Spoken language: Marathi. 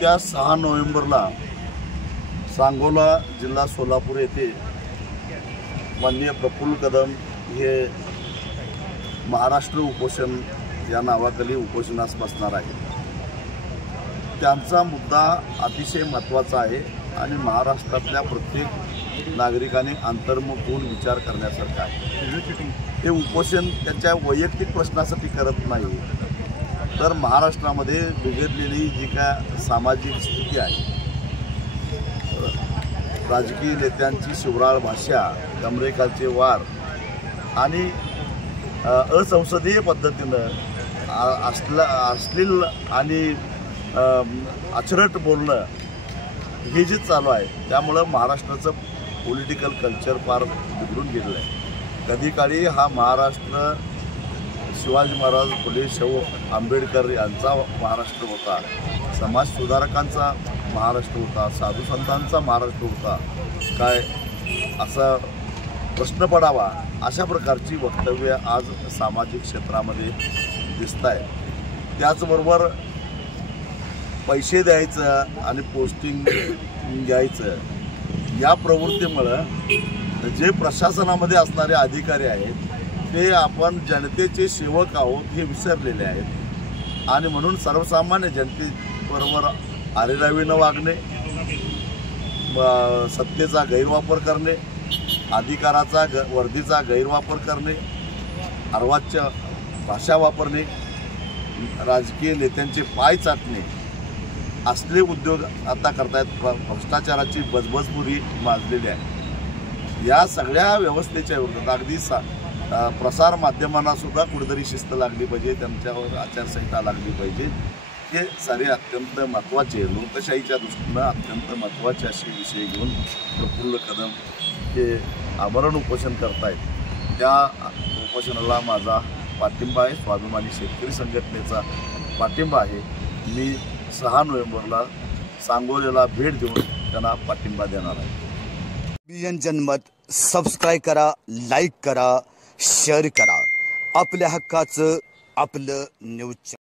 येत्या 6 नोव्हेंबरला सांगोला जिल्हा सोलापूर येथे माननीय प्रफुल्ल कदम हे महाराष्ट्र उपोषण या नावाखाली उपोषणास बसणार आहे। त्यांचा मुद्दा अतिशय महत्त्वाचा आहे आणि महाराष्ट्रातल्या प्रत्येक नागरिकाने अंतर्मुख होऊन विचार करण्यासारखा आहे। हे उपोषण त्यांच्या वैयक्तिक प्रश्नासाठी करत नाही, तर महाराष्ट्रामध्ये बिघडलेली जी काय सामाजिक स्थिती आहे, राजकीय नेत्यांची शिवराळ भाषा, कमरेखालचे वार आणि असंसदीय पद्धतीनं अश्लील आणि अचरट बोलणं हे जे चालू आहे, त्यामुळं महाराष्ट्राचं पॉलिटिकल कल्चर फार बिघडून गेलेलं आहे। कधी काळी हा महाराष्ट्र शिवाजी महाराज, फुले शाहू आंबेडकर यांचा महाराष्ट्र होता, समाजसुधारकांचा महाराष्ट्र होता, साधू संतांचा महाराष्ट्र होता। काय असा प्रश्न पडावा अशा प्रकारची वक्तव्य आज सामाजिक क्षेत्रामध्ये दिसत आहे। त्याचबरोबर पैसे द्यायचं आणि पोस्टिंग घ्यायचं या प्रवृत्तीमुळं जे प्रशासनामध्ये असणारे अधिकारी आहेत ते आपण जनतेचे सेवक आहोत हे विसरलेले आहेत आणि म्हणून सर्वसामान्य जनतेबरोबर आरेरावीनं वागणे, सत्तेचा गैरवापर करणे, अधिकाराचा वर्दीचा गैरवापर करणे, अर्वाच्य भाषा वापरणे, राजकीय नेत्यांचे पाय चाटणे असले उद्योग आता करतायत। भ्रष्टाचाराची बजबजपुरी माजलेली आहे। या सगळ्या व्यवस्थेच्या विरोधात अगदी प्रसार माध्यमांना सुद्धा कुठेतरी शिस्त लागली पाहिजे, त्यांच्यावर आचारसंहिता लागली पाहिजे। हे सारे अत्यंत महत्त्वाचे, लोकशाहीच्या दृष्टीनं अत्यंत महत्त्वाचे असे विषय घेऊन प्रफुल्ल कदम हे आमरण उपोषण करतायत। त्या उपोषणाला माझा पाठिंबा आहे, स्वाभिमानी शेतकरी संघटनेचा पाठिंबा आहे। मी 6 नोव्हेंबरला सांगोलेला भेट देऊन त्यांना पाठिंबा देणार आहे। बीएन जनमत सबस्क्राईब करा, लाईक करा, शेअर करा। आपल्या हक्काचं आपलं न्यूज।